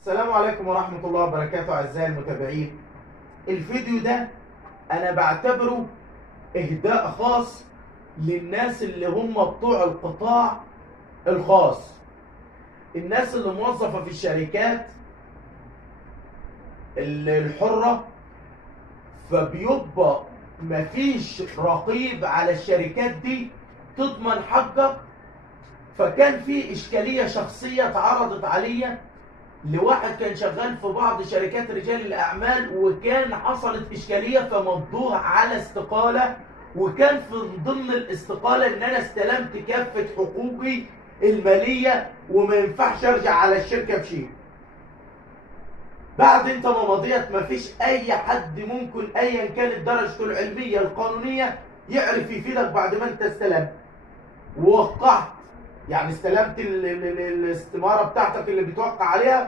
السلام عليكم ورحمة الله وبركاته أعزائي المتابعين. الفيديو ده أنا بعتبره إهداء خاص للناس اللي هم بتوع القطاع الخاص، الناس اللي موظفة في الشركات الحرة، فبيبقى مفيش رقيب على الشركات دي تضمن حقك. فكان في إشكالية شخصية اتعرضت عليا لواحد كان شغال في بعض شركات رجال الأعمال، وكان حصلت إشكالية فمضوه على استقالة، وكان في ضمن الاستقالة إن أنا استلمت كافة حقوقي المالية وما ينفعش أرجع على الشركة بشيء. بعد انت ما مضيت مفيش أي حد ممكن أيا كانت درجته العلمية القانونية يعرف يفيدك بعد ما انت استلمت ووقعت، يعني استلمت الاستمارة بتاعتك اللي بتوقع عليها